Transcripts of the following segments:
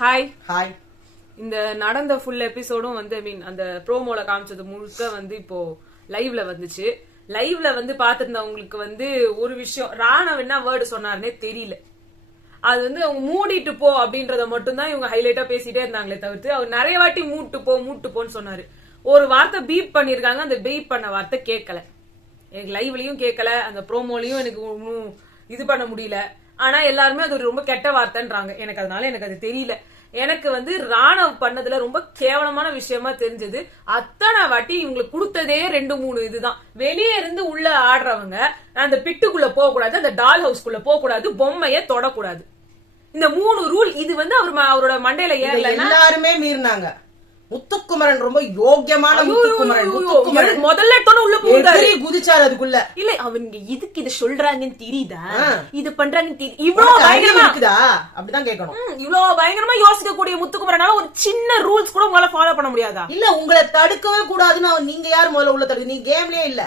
Hi hi. இந்த நடந்த full எபிசோடும் வந்து ஐ மீன் அந்த ப்ரோமோல காமிச்சது முழுக்க வந்து இப்போ லைவ்ல வந்துச்சு. லைவ்ல வந்து பாத்துருந்தவங்களுக்கு வந்து ஒரு விஷயம் ராணவ் என்ன வேர்டு சொன்னாருன்னே தெரியல. அது வந்து அவங்க மூடிட்டு போ அப்படின்றத மட்டும்தான் இவங்க ஹைலைட்டா பேசிட்டே இருந்தாங்களே தவிர்த்து அவர் நிறைய வாட்டி மூட்டு போன்னு சொன்னாரு. ஒரு வார்த்தை பீப் பண்ணிருக்காங்க, அந்த பீப் பண்ண வார்த்தை கேட்கல. எனக்கு லைவ்லயும் கேட்கல, அந்த ப்ரோமோலயும் எனக்கு ஒன்னும் இது பண்ண முடியல. ஆனா எல்லாருமே அது ரொம்ப கெட்ட வார்த்தைன்றாங்க. எனக்கு அதனால எனக்கு அது தெரியல. எனக்கு வந்து ராணவ் பண்ணதுல ரொம்ப கேவலமான விஷயமா தெரிஞ்சது. அத்தனை வாட்டி இவங்களுக்கு கொடுத்ததே 2-3 இதுதான். வெளியே இருந்து உள்ள ஆடுறவங்க அந்த பிட்டுக்குள்ள போக கூடாது, அந்த டால் ஹவுஸ்க்குள்ள போக கூடாது, பொம்மைய தொடக்கூடாது. இந்த 3 ரூல் இது வந்து அவரோட மண்டையில ஏறல. எல்லாருமே மீறினாங்க. முத்துக்குமரன் ரொம்ப யோக்கியமான முத்துக்குமரன் முதல்ல எடுத்தோட உள்ள போகுதாரு, குதிச்சாரு அதுக்குள்ள. இல்ல அவங்க இதுக்கு இது சொல்றாங்கன்னு தெரியுதா, இது பண்றாங்கன்னு தெரியும். இவ்வளவு பயங்கரமா இருக்குதா அப்படிதான் கேட்கணும். இவ்வளவு பயங்கரமா யோசிக்கக்கூடிய முத்துக்குமரனால ஒரு சின்ன ரூல்ஸ் கூட உங்களால ஃபாலோ பண்ண முடியாதா? இல்ல உங்களை தடுக்கவே கூடாதுன்னு நீங்க யார் முதல்ல உள்ள தடுக்கு? நீங்க கேம்லயே இல்ல.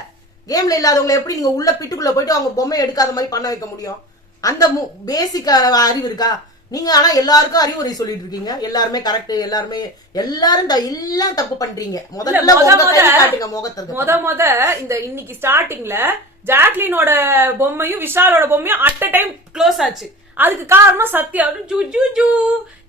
கேம்ல இல்லாதவங்களை எப்படி நீங்க உள்ள பிட்டுக்குள்ள போயிட்டு அவங்க பொம்மை எடுக்காத மாதிரி பண்ண வைக்க முடியும்? அந்த பேசிக் அறிவு இருக்கா? நீங்க ஆனா எல்லாருக்கும் அறிவுரை சொல்லிட்டு இருக்கீங்க. எல்லாருமே கரெக்ட், எல்லாரும் எல்லாம் தப்பு பண்றீங்க. முத இந்த இன்னைக்கு ஸ்டார்டிங்ல ஜாக்லினோட பொம்மையும் விஷாலோட பொம்மையும் அட் டைம் க்ளோஸ் ஆச்சு. அதுக்கு காரணம் சத்யா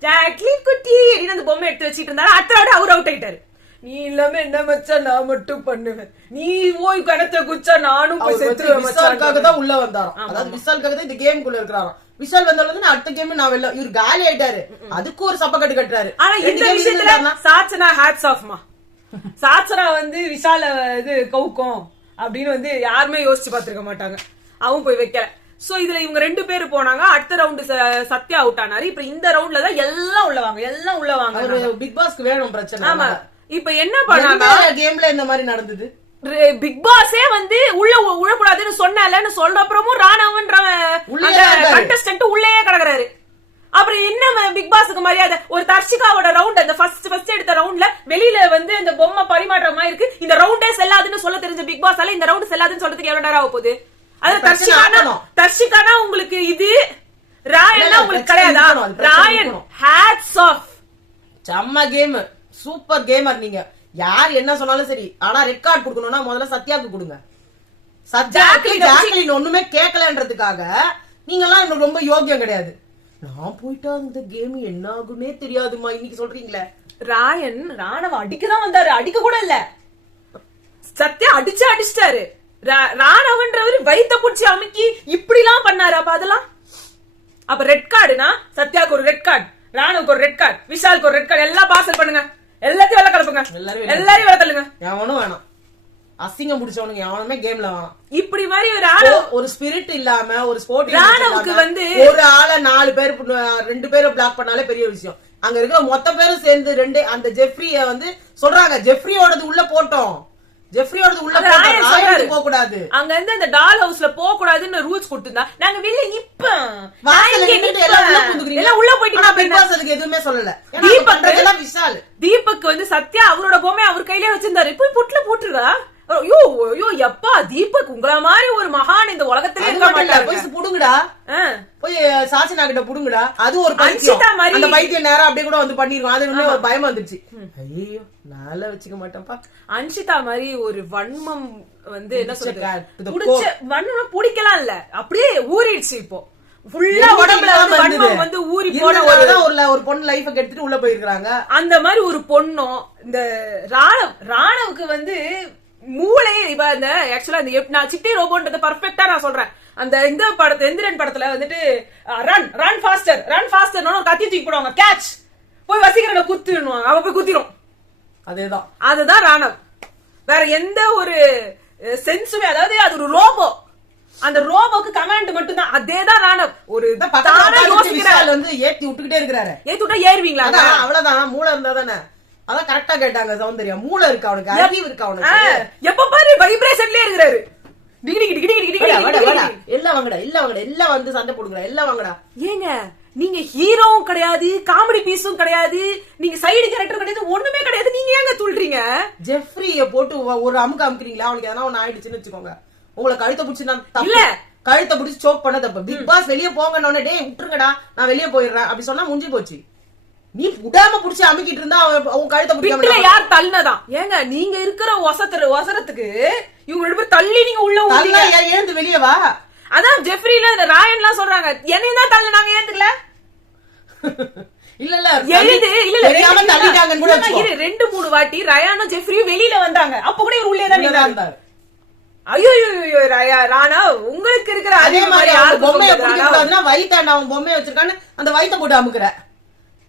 ஜாக்லின் குட்டி அப்படின்னு அந்த பொம்மை எடுத்து வச்சிட்டு இருந்தாரு. அத்தோட அவர் அவுட் ஆயிட்டாரு. நீ இல்லாம என்ன மச்சா நான் மட்டும் பண்ணுவேன், நீ போய் கணத்தை குச்சா நானும் போய் செத்துருவேன். விசாலுக்காக தான் உள்ள வந்தாராம். அதாவது விசாலுக்காக தான் இந்த கேமுக்குள்ள இருக்கிறாராம். விஷால் வந்தாலும் அடுத்த கேம் நான் வெல்ல இவர் காலி ஆயிட்டாரு. அதுக்கு ஒரு சப்பக்கட்டு கட்டுறாரு. ஆனா இந்த விஷயத்துல சாச்சனா ஹேட்ஸ் ஆஃப்மா. சாச்சனா வந்து விஷால இது கவுக்கும் அப்படின்னு வந்து யாருமே யோசிச்சு பாத்துருக்க மாட்டாங்க. அவன் போய் வைக்கல. சோ இதுல இவங்க 2 பேரு போனாங்க. அடுத்த ரவுண்ட் சத்யா அவுட் ஆனாரு. இப்ப இந்த ரவுண்ட்ல தான் எல்லாம் உள்ள வாங்க. பிக் பாஸ்க்கு வேணும் பிரச்சனை. ஆமா, இப்ப என்ன பண்ணாங்க கேம்ல இந்த மாதிரி நடந்தது. பிக் பாஸே வந்து உழக்கூடாதுன்னு சொன்னலன்னு சொல்ற அப்புறமும் ராணவன்ற கண்டஸ்டன்ட் உள்ளே கிடக்குறாரு. அப்புறம் என்ன பிக் பாஸுக்கு மரியாதை? ஒரு தர்ஷிகாவோட ரவுண்ட் அந்த ஃபர்ஸ்ட் எடுத்த ரவுண்ட்ல வெளியில வந்து அந்த பொம்மை பரிமாற்றமா இருக்கு. இந்த ரவுண்டே செல்லாதுன்னு சொல்ல தெரிஞ்ச பிக் பாஸால இந்த ரவுண்ட் செல்லாதுன்னு சொல்றதுக்கு எவ்வளவு நேரம் ஆக போகுது? அதாவது தர்ஷிகானா உங்களுக்கு இது, ராயன்னா உங்களுக்கு கிடையாதா? Rayan hats off. செம்ம கேம், சூப்பர் கேமர் நீங்க. யார் என்ன சொன்னாலும் சரி, ஆனா ரெட் கார்டு கொடுக்கணும்னா முதல்ல சத்யாக்கு கொடுங்க. ஜாக்லின் ஒண்ணுமே கேட்கலன்றதுக்காக நீங்க எல்லாம் ரொம்ப யோகியம் கிடையாது. நான் போயிட்டா இந்த கேம் என்ன ஆகுமே தெரியாதுமா இன்னைக்கு சொல்றீங்களே. ராயன் ராணவ அடிக்கதான் வந்தாரு, அடிக்க கூட இல்ல. சத்யா அடிச்சிட்டாரு. ராணவன்றவரு வயித்த புடிச்சு அமுக்கி இப்படி எல்லாம் பண்ணாரு. அப்ப அதெல்லாம் அப்ப ரெட் கார்டுனா சத்யாக்கு ஒரு ரெட் கார்டு, ராணுவுக்கு ஒரு ரெட் கார்டு, விஷாலுக்கு ஒரு ரெட் கார்டு. எல்லாம் பார்சல் பண்ணுங்க, எல்லாத்தையும் வெள்ள கலப்புங்க, எல்லாரையும் வெள்ள தள்ளுங்க. எவனும் வேணாம், அசிங்கம் முடிச்சவனுங்க எவனுமே கேம்ல வேணாம். இப்படி மாதிரி ஒரு ஸ்பிரிட் இல்லாம ஒரு ஸ்போர்ட் ராணுவுக்கு வந்து ஒரு ஆளை 4 பேர் 2 பேரை பிளாக் பண்ணாலே பெரிய விஷயம். அங்க இருக்கிற மொத்த பேரும் சேர்ந்து 2 அந்த ஜெஃப்ரிய வந்து சொல்றாங்க ஜெஃப்ரியோடது உள்ள போட்டோம், ஜெஃப்ரியோடது உள்ள போக கூடாது, அங்க இருந்து அந்த டால் ஹவுஸ்ல போக கூடாதுன்னு ரூல்ஸ் கொடுத்திருந்தா நாங்க வெளிய நிப்போம். எல்லாம் உள்ள போயிட்டீங்க. பிக் பாஸ் அதுக்கு எதுவுமே சொல்லல. விஷால் தீபக் வந்து சத்யா அவரோட பொம்மை அவர் கையிலே வச்சிருந்தாரு. போய் பொட்டுல போட்டுருக்கா. ஐயோ ஐயோ எப்பா தீபக் உங்கள மாதிரி ஒரு மகான் இந்த உலகத்திலே இருக்க மாட்டாரு. போய் புடுங்கடா, போய் சாச்சனா கிட்ட புடுங்கடா. அது ஒரு பைத்தியம். அந்த பைத்தியம் நேரா அப்படியே கூட வந்து பண்ணிருக்கோம். அது இன்னும் ஒரு பயம் வந்துருச்சு. ஐயோ நால வச்சுக்க மாட்டேன்ப்பா. அன்ஷிதா மாதிரி ஒரு வன்மம் வந்து என்ன சொல்றது, வன்மம் பிடிக்கலாம் இல்ல, அப்படியே ஊறிடுச்சு. இப்போ ஃபுல்லா உடம்புல வன்மம் வந்து ஊறி போன ஒரு பொண்ணு லைஃப கெடுத்துட்டு உள்ள போயிருக்காங்க. அந்த மாதிரி ஒரு பொண்ணும் இந்த ராணவுக்கு வந்து மூளை இப்ப இந்த ஆக்சுவலா இந்த நான் சிட்டி ரோபோன்றது பர்ஃபெக்டா நான் சொல்றேன். அந்த இந்த படத்துல எந்திரன் படத்துல வந்துட்டு ரன் ஃபாஸ்டர் கத்தி தூக்கி போடுவாங்க, கேட்ச் போய் வசீகரனை குத்திடுவாங்க, அவ போய் குத்திரும். அதுதான் ராணவ். வேற எந்த ஒரு சென்ஸுமே, அதாவது அது ஒரு ரோபோ, அந்த ரோபோக்கு கமாண்ட் மட்டும் தான். அதேதான் ராணவ். ஒரு வந்து ஏத்தி விட்டுக்கிட்டே இருக்கிறாரு. ஏத்தி விட்டா ஏறுவீங்களா? அவ்வளவுதான், மூளை இருந்தா தானே. அதான் கரெக்டா கேட்டாங்க சௌந்தர்யா. மூளை இருக்கு அவனுக்கு, அறிவு இருக்கு அவனுக்கு. எப்ப பாரு வைப்ரேஷன்லயே இருக்கிறாரு. எல்லாம் வாங்கடா, எல்லாம் வந்து சண்டை போடுங்க, எல்லாம் வாங்கடா. ஏங்க நீங்க ஹீரோவும் கிடையாது, காமெடி பீஸும் கிடையாது, நீங்க சைடு கேரக்டர் கிடையாது, ஒண்ணுமே கிடையாது. நீங்க ஏங்க துள்றீங்க? ஜெஃப்ரிய போட்டு ஒரு அமுக்கு அமுக்குறீங்களா? அவனுக்கு எதனா ஒண்ணு ஆயிடுச்சுன்னு வச்சுக்கோங்க, உங்களை கழுத்தை பிடிச்சி நான் இல்ல கழுத்தை பிடிச்சி சோக் பண்ண தப்பு. பிக் பாஸ் வெளியே போங்கன்னு டே விட்டுருங்கடா நான் வெளியே போயிடுறேன் அப்படி சொன்னா முடிஞ்சு போச்சு. நீ விடாம புடிச்சு அமுக்கிட்டு இருந்தா அவன் கழுத்தை பிடிக்கல. யார் தள்ளினதான்? ஏங்க நீங்க இருக்கிற ஒசரத்துக்கு இவங்க 2 பேரும் தள்ளி நீங்க உள்ள எழுந்து வெளியே வா. அதான் ஜெஃப்ரில ராயன் எல்லாம் சொல்றாங்க என்னையும் தான் தள்ளினாங்க ஏந்துக்கல. இல்ல எழுது இல்ல தள்ளிட்டாங்கன்னு கூட 2-3 வாட்டி ரயானும் ஜெஃப்ரியும் வெளியில வந்தாங்க. அப்ப கூட இவர் உள்ளே தான் இருந்தாரு. ஐயோ ராணா உங்களுக்கு இருக்கிற அதே மாதிரி பொம்மையை பிடிக்கூடாதுன்னா வயிற்றாண்ட அவன் பொம்மையை வச்சிருக்கான்னு அந்த வயிற்ற போட்டு அமுக்குற.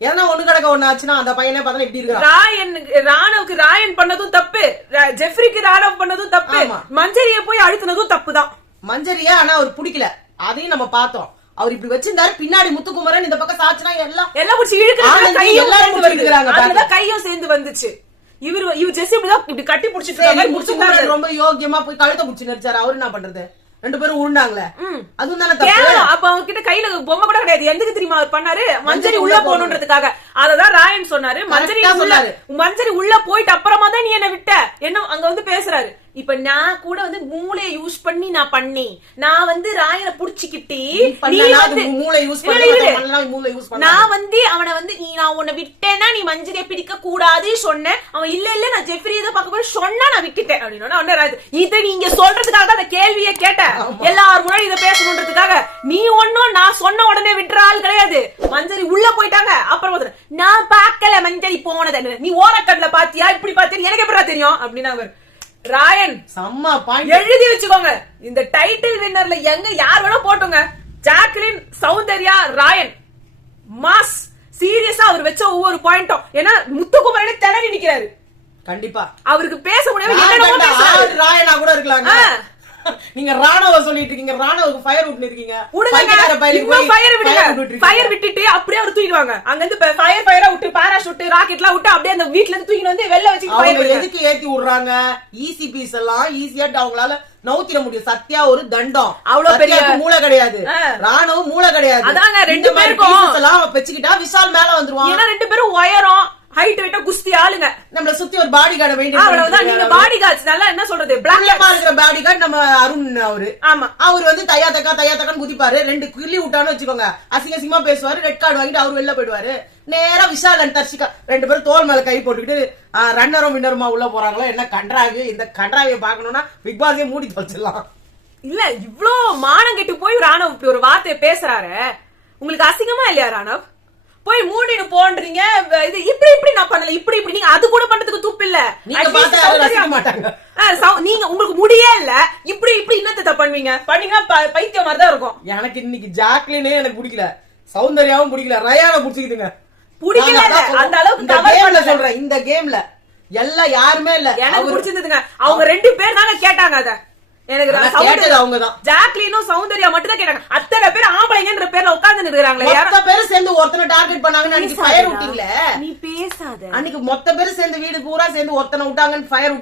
ஏன்னா ஒண்ணு கிடக்க ஒண்ணு ஆச்சுன்னா அந்த பையனே பார்த்தா இப்படி இருக்கு. ராணவுக்கு ராயன் பண்ணதும் தப்பு, ஜெஃப்ரிக்கு ராணவ் பண்ணதும் தப்பு, மஞ்சரிய போய் அழுத்தினதும் தப்புதான். மஞ்சரியா ஆனா அவர் பிடிக்கல, அதையும் நம்ம பார்த்தோம். அவர் இப்படி வச்சிருந்தாரு, பின்னாடி முத்துக்குமரன் இந்த பக்கம் சாச்சுனா எல்லாம் பிடிச்சி இழுக்கிறாங்க, கையும் சேர்ந்து வந்துச்சு. இவர் ஜெஸ்ஸி இப்படி கட்டி பிடிச்சிட்டு ரொம்ப யோகியமா போய் கழுத்தை பிடிச்சி நடிச்சாரு. அவரு என்ன பண்றது? 2 பேரும் உருண்டாங்களே, அதுவும் தானே தப்பு. அப்ப அவங்க கிட்ட கையில பொம்மை கூட கிடையாது. எதுக்கு தெரியுமா அவர் பண்ணாரு? மஞ்சரி உள்ள போகணுன்றதுக்காக. அததான் ராயன் சொன்னாரு. மஞ்சரி உள்ள போயிட்டு அப்புறமா தான் நீ என்ன விட்ட என்ன அங்க வந்து பேசுறாரு. இப்ப நான் கூட வந்து மூளையை யூஸ் பண்ணி நான் பண்ணேன். நான் வந்து ராயனை புடிச்சுக்கிட்டு நான் வந்து அவனை வந்து நான் உன்னை விட்டேன்னா நீ மஞ்சரியை பிடிக்க கூடாது சொன்னேன். அவன் இல்ல இல்ல நான் ஜெஃப்ரி தான் பார்க்க போய் சொன்னா நான் விட்டுட்டேன் அப்படின்னு. இதை நீங்க சொல்றதுக்காக தான் அந்த கேள்வியை கேட்டேன். எல்லாரும் முன்னாடி இதை பேசணுன்றதுக்காக. நீ ஒன்னும் நான் சொன்ன உடனே விட்டுற ஆள் கிடையாது. மஞ்சரி உள்ள போயிட்டாங்க. அப்புறம் நான் பார்க்கல மஞ்சரி போனது, நீ ஓரக்கடல பாத்தியா இப்படி பாத்தியா எனக்கு எப்படா தெரியும் அப்படின்னு ராயன் சம்மா பாயிண்ட் எழுதி வச்சுக்கோங்க. இந்த டைட்டில் வின்னர்ல எங்க யார் வேணா போட்டுங்க. ஜாக்லின், சௌந்தர்யா, ராயன் மாஸ். சீரியஸா அவர் வச்ச ஒவ்வொரு பாயிண்டும். ஏன்னா முத்துக்குமரனே திணறி நிக்கிறாரு. கண்டிப்பா அவருக்கு பேச முடியாது. ராயனா கூட இருக்கலாம். நீங்க ராணவ சொல்லிட்டு இருக்கீங்க, ராணவுக்கு ஃபயர் விட்டு இருக்கீங்க. ஃபயர் விட்டுட்டு அப்படியே அவர் தூக்கிடுவாங்க. அங்க இருந்து ஃபயரா விட்டு பாராஷூட் ராக்கெட்லாம் விட்டு அப்படியே அந்த வீட்ல இருந்து தூக்கிட்டு வந்து வெளில வச்சு எதுக்கு ஏத்தி விடுறாங்க? ஈஸி பீஸ் எல்லாம் ஈஸியா அவங்களால நவுத்திர முடியும். சத்யா ஒரு தண்டம், அவ்வளவு பெரிய மூளை கிடையாது. ராணுவ மூளை கிடையாது. அதாங்க 2 பேருக்கும் எல்லாம் வச்சுக்கிட்டா விஷால் மேல வந்துருவான். ஏன்னா 2 பேரும் உயரம் ஹைட் வெயிட்டா குஸ்தி ஆளுங்க. நம்மள சுத்தி ஒரு பாடி கார்டு மெயின்டைன் அவ்வளவுதான். நீங்க பாடி கார்ட்ஸ் நல்லா என்ன சொல்றது பிளாக்மா இருக்கிற பாடி கார்டு நம்ம அருண். அவரு ஆமா, அவர் வந்து தையா தக்கான்னு குதிப்பாரு. 2 கிள்ளி விட்டான்னு வச்சுக்கோங்க, அசிங்கமா பேசுவாரு. ரெட் கார்டு வாங்கிட்டு அவர் வெளில போயிடுவாரு. நேரா விஷால் அண்ட் தர்ஷிகா 2 பேரும் தோல் மேல கை போட்டுக்கிட்டு ரன்னரும் வின்னருமா உள்ள போறாங்களோ. என்ன கன்றாவி. இந்த கன்றாவியை பாக்கணும்னா பிக் பாஸே மூடி தொலைச்சிடலாம். இல்ல இவ்ளோ மானம் கெட்டு போய் ராணவ் இப்படி ஒரு வார்த்தையை பேசுறாரு. உங்களுக்கு அசிங்கமா இல்லையா ராணவ்? போய் மூடிட்டு போன்றீங்க. இது இப்படி இப்படி நான் பண்ணல, இப்படி இப்படி நீங்க அது கூட பண்றதுக்கு துப்பு இல்ல. நீங்க உங்களுக்கு முடியே இல்ல, இப்படி இப்படி இன்னத்தை பண்ணுவீங்க. பண்ணீங்கன்னா பைத்தியம் மாதிரிதான் இருக்கும். எனக்கு இன்னைக்கு ஜாக்லினே எனக்கு பிடிக்கல, சௌந்தர்யாவும் பிடிக்கல, ரயானை பிடிச்சிக்கிதுங்க. பிடிக்கல அந்த அளவுக்கு சொல்றேன். இந்த கேம்ல எல்லாம் யாருமே இல்ல. எனக்கு பிடிச்சிருந்ததுங்க. அவங்க 2 பேர் தாங்க கேட்டாங்க. அத எனக்கு அவங்கதான் ஜாக்லினும் சௌந்தர்யா மட்டும் தான் கேட்டாங்க. அத்தனை பேர் ஆம்பளைங்கன்ற பேர்ல உட்கார்ந்து நிக்கிறாங்களே. மொத்த பேரும் சேர்ந்து ஒருத்தனை டார்கெட் பண்ணாங்கன்னு அன்னைக்கு ஃபயர் விட்டீங்களே. நீ பேசாத. அன்னைக்கு மொத்த பேரும் சேர்ந்து வீடு பூரா சேர்ந்து ஒருத்தனை விட்டாங்கன்னு ஃபயர்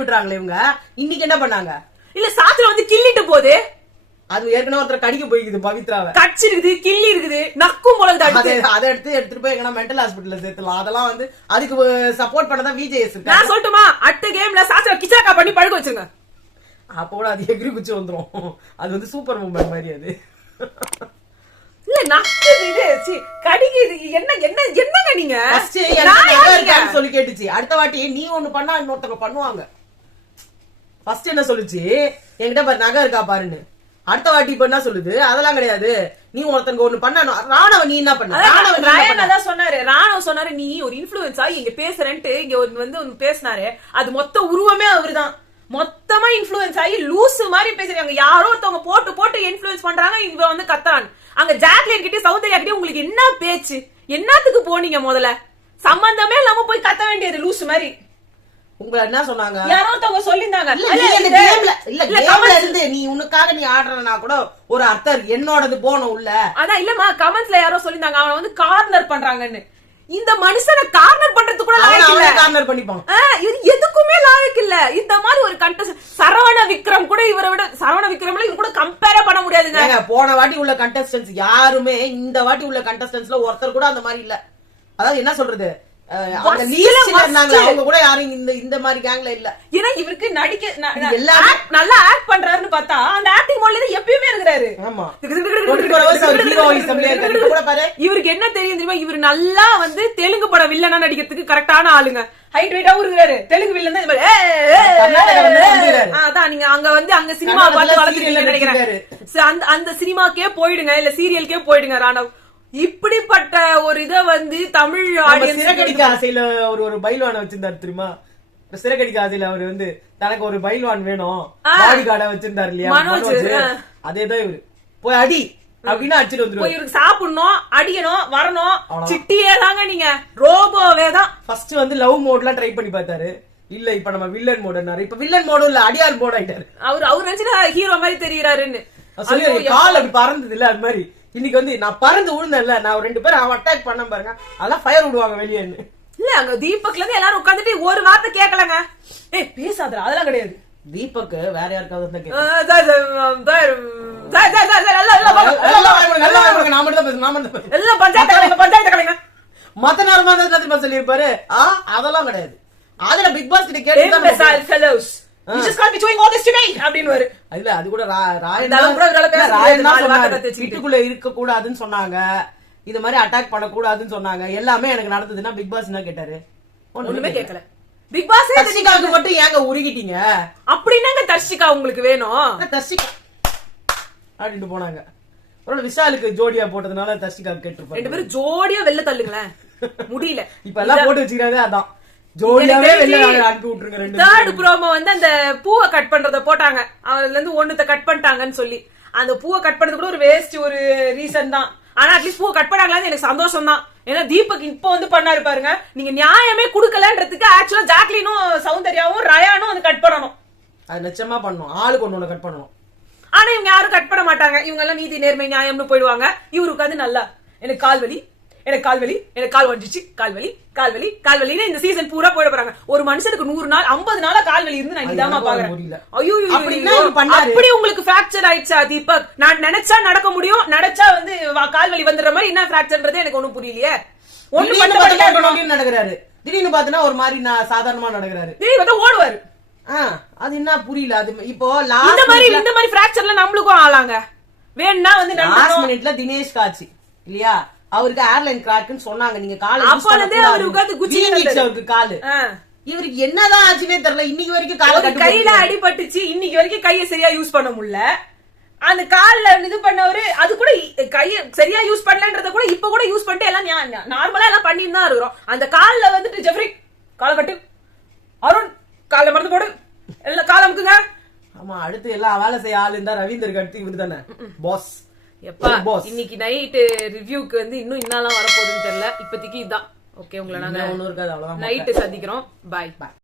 விட்டுறாங்களே இவங்க. இன்னைக்கு என்ன பண்ணாங்க? இல்ல சாத்துல வந்து கிள்ளிட்டு போகுது. அது ஏற்கனவே ஒருத்தர் கடிக்க போய்க்குது. பவித்ராவை கட்சி இருக்குது, கிள்ளி இருக்குது, நக்கும் போல அதை எடுத்துட்டு போய் எங்கன்னா மென்டல் ஹாஸ்பிட்டல்ல சேர்த்துலாம். அதெல்லாம் வந்து அதுக்கு சப்போர்ட் பண்ணதான் விஜேஎஸ் இருக்கு. நான் சொல்லட்டுமா? அட்ட கேம்ல சாத்துல கிச்சாக்கா பண்ணி பழக வச்சிருங்க. அப்போ கூட அது எகிரி குச்சி வந்துரும். அது வந்து சூப்பர் மூமெண்ட் மாதிரி. அது இல்ல நக்குது, இது கடிக்குது. என்ன என்ன என்னங்க நீங்க சொல்லி கேட்டுச்சு. அடுத்த வாட்டி நீ ஒண்ணு பண்ணா இன்னொருத்தவங்க பண்ணுவாங்க. ஃபர்ஸ்ட் என்ன சொல்லுச்சு? என்கிட்ட பாரு நகை இருக்கா பாருன்னு. அடுத்த வாட்டி இப்ப என்ன சொல்லுது? அதெல்லாம் கிடையாது, நீ ஒருத்தங்க ஒண்ணு பண்ண. ராணவ நீ என்ன பண்ண? ராணவ சொன்னாரு நீ ஒரு இன்ஃபுளுன்ஸா இங்க பேசுறேன்ட்டு இங்க வந்து பேசினாரு. அது மொத்த உருவமே அவருதான். மொத்தமா இன்ஃபுளுன்ஸ் ஆகி லூசு மாதிரி பேசுறாங்க. யாரோ ஒருத்தவங்க போட்டு போட்டு இன்ஃபுளுன்ஸ் பண்றாங்க. இவ வந்து கத்துறான். அங்க ஜாக்லின் கிட்ட சௌந்தர்யா கிட்ட உங்களுக்கு என்ன பேச்சு? என்னத்துக்கு போனீங்க? முதல்ல சம்பந்தமே இல்லாம போய் கத்த வேண்டியது லூசு மாதிரி. உங்களை என்ன சொன்னாங்க? யாரோ ஒருத்தவங்க சொல்லிருந்தாங்க. நீ உனக்காக நீ ஆடுறனா கூட ஒரு அர்த்தம் இருக்கு. என்னோடது போன உள்ள அதான் இல்லமா கமெண்ட்ஸ்ல யாரோ சொல்லிருந்தாங்க அவனை வந்து கார்னர் பண்றாங்கன்னு. இந்த மனுஷனை கார்னர் பண்றது கூட கார்னர் பண்ணிப்பாங்க. இது எதுக்குமே லாயக்கு இல்ல. இந்த மாதிரி ஒரு கண்டஸ்ட் சரவண விக்ரம் கூட இவரை விட சரவண விக்ரம்ல இவரு கூட கம்பேர் பண்ண முடியாதுங்க. போன வாட்டி உள்ள கண்டஸ்டன்ஸ் யாருமே இந்த வாட்டி உள்ள கண்டஸ்டன்ஸ்ல ஒருத்தர் கூட அந்த மாதிரி இல்ல. அதாவது என்ன சொல்றது, அந்த லீஸ்ட்ல இருந்தாங்க அவங்க கூட யாரும் இந்த மாதிரி கேங்ல இல்ல. ஏன்னா இவருக்கு நடிக்க நல்லா ஆக்ட் பண்றாருன்னு பார்த்தா அந்த ஆக்டிங் மோட்ல எப்பயுமே இருக்கிறாரு. ஆமா இவருக்கு என்ன தெரியும் தெரியுமா, இவரு நல்லா வந்து தெலுங்கு படம் வில்லனா நடிக்கிறதுக்கு கரெக்டான ஆளுங்க. ஹைட் வெயிட்டாவும் இருக்காரு. தெலுங்கு வில்லன் தான். அதான் நீங்க அங்க வந்து அங்க சினிமா பார்த்து வளர்த்துருக்கீங்கன்னு நினைக்கிறேன். அந்த சினிமாக்கே போயிடுங்க, இல்ல சீரியலுக்கே போயிடுங்க ராணவ். இப்படிப்பட்ட ஒரு இத வந்து தமிழ் ஆடியன்ஸ் சிறகடிக்க ஆசையில ஒரு பைல்வான வச்சிருந்தாரு தெரியுமா? சிறகடிக்க ஆசையில அவரு வந்து தனக்கு ஒரு பைல்வான் வேணும் பாடி கார்டா வச்சிருந்தாரு இல்லையா மனோஜ், அதேதான் இவரு போய் அடி அப்படின்னா அடிச்சுட்டு வந்துருவாரு. இவருக்கு சாப்பிடணும், அடிக்கணும், வரணும், சிட்டியே தாங்க. நீங்க ரோபோவே தான். ஃபர்ஸ்ட் வந்து லவ் மோட்லாம் ட்ரை பண்ணி பார்த்தாரு. இல்ல இப்ப நம்ம வில்லன் மோடுனாரு. இப்ப வில்லன் மோடும் இல்ல அடியார் மோட் ஆயிட்டாரு. அவர் நினைச்சுட்டு ஹீரோ மாதிரி தெரியுறாருன்னு கால் அப்படி பறந்தது இல்ல அது மாதிரி. இன்னைக்கு வந்து நான் பறந்து விழுந்தேன்ல, நான் 2 பேரும் அவன் அட்டாக் பண்ண பாருங்க, அதெல்லாம் ஃபயர் விடுவாங்க வெளியே. இல்ல அங்க தீபக்ல இருந்து எல்லாரும் உட்காந்துட்டு ஒரு வார்த்தை கேட்கலங்க. ஏய் பேசாதடா, அதெல்லாம் கிடையாது. தீபக் வேற யாருக்காவது தான் மத்த நேரமா தான் சொல்லியிருப்பாரு. அதெல்லாம் கிடையாது. அதுல பிக் பாஸ் கிட்ட கேட்டு You just can't be doing all this to me அப்படினு வரு. இல்ல அது கூட வீட்டுக்குள்ள இருக்க கூடாதுன்னு சொன்னாங்க, இது மாதிரி அட்டாக் பண்ண கூடாதுன்னு சொன்னாங்க. எல்லாமே எனக்கு நடந்ததுன்னா பிக் பாஸ் என்ன கேட்டாரு? ஒண்ணுமே கேட்கல. பிக் பாஸ் தர்ஷிகாவுக்கு மட்டும் ஏங்க உருகிட்டீங்க? அப்படின்னாங்க தர்ஷிகா உங்களுக்கு வேணும் தர்ஷிகா அப்படின்ட்டு போனாங்க. ஒரு விஷாலுக்கு ஜோடியா போட்டதுனால தர்ஷிகா கேட்டிருப்பாங்க. 2 பேரும் ஜோடியா வெளில தள்ளுங்களேன். முடியல. இப்ப எல்லாம் போட்டு வச்சுக்கிறாங்க. அதான் ஜோடியாவே வெளில அனுப்பி விட்டுருங்க. தேர்ட் ப்ரோமோ வந்து அந்த பூவை கட் பண்றத போட்டாங்க. அதுல இருந்து ஒண்ணுத்த கட் பண்ணிட்டாங்கன்னு சொல்லி அந்த பூவை கட் பண்ணது கூட ஒரு வேஸ்ட் ஒரு ரீசன் தான். ஆனா அட்லீஸ்ட் பூவை கட் பண்ணாங்களான்னு எனக்கு சந்தோஷம் தான். ஏன்னா தீபக் இப்ப வந்து பண்ணாரு பாருங்க. நீங்க நியாயமே குடுக்கலன்றதுக்கு ஆக்சுவலா ஜாக்லினும் சௌந்தர்யாவும் ரயானும் வந்து கட் பண்ணணும். அது நிச்சயமா பண்ணணும். ஆளுக்கு ஒண்ணு கட் பண்ணணும். ஆனா இவங்க யாரும் கட் பண்ண மாட்டாங்க. இவங்க எல்லாம் நீதி நேர்மை நியாயம்னு போயிடுவாங்க. இவரு உட்காந்து நல்லா எனக்கு கால்வலி, எனக்கு கால்வலி, எனக்கு கால் வஞ்சிச்சு, கால்வலி கால்வலி கால்வலின்னு இந்த சீசன் பூரா போயிட போறாங்க. ஒரு மனுஷனுக்கு 100 நாள் 50 நாளா கால்வலி இருந்து நான் இதாமா பாக்குறேன். ஐயோ அப்படி உங்களுக்கு பிராக்சர் ஆயிடுச்சா தீபக்? நான் நினைச்சா நடக்க முடியும், நினைச்சா வந்து கால்வலி வந்துடுற மாதிரி என்ன பிராக்சர்ன்றது எனக்கு ஒண்ணும் புரியலையே. ஒண்ணு நடக்கிறாரு, திடீர்னு பாத்தீங்கன்னா ஒரு மாதிரி சாதாரணமா நடக்கிறாரு, திடீர்னு பார்த்தா ஓடுவாரு. அது என்ன புரியல. அது இப்போ இந்த மாதிரி பிராக்சர்ல நம்மளுக்கும் ஆளாங்க. வேணா வந்து லாஸ்ட் மினிட்ல தினேஷ் காட்சி இல்லையா, அவருக்கு ஏர்லைன் கிராக்னு சொன்னாங்க. நீங்க கால் அவருக்கு காலு இவருக்கு என்னதான் ஆச்சுன்னே தெரியல. இன்னைக்கு வரைக்கும் கால கையில அடிபட்டுச்சு. இன்னைக்கு வரைக்கும் கையை சரியா யூஸ் பண்ண முடியல. அந்த கால்ல இது பண்ணவரு அது கூட கைய சரியா யூஸ் பண்ணலன்றத கூட இப்ப கூட யூஸ் பண்ணிட்டு எல்லாம் நார்மலா எல்லாம் பண்ணிட்டு தான் இருக்கிறோம். அந்த கால்ல வந்துட்டு ஜெஃப்ரி கால கட்டு, அருண் கால மருந்து போடு, எல்லாம் கால அமுக்குங்க. ஆமா அடுத்து எல்லாம் வேலை செய்ய ஆளு இருந்தா ரவீந்தருக்கு அடுத்து இவரு தானே பாஸ். எப்பா இன்னைக்கு நைட் ரிவ்யூக்கு வந்து இன்னும் என்னலாம் வரப்போகுதுன்னு தெரியல. இப்போதைக்கு இதான் ஓகே. உங்களை நாங்க நைட்டு சந்திக்கிறோம். பாய்.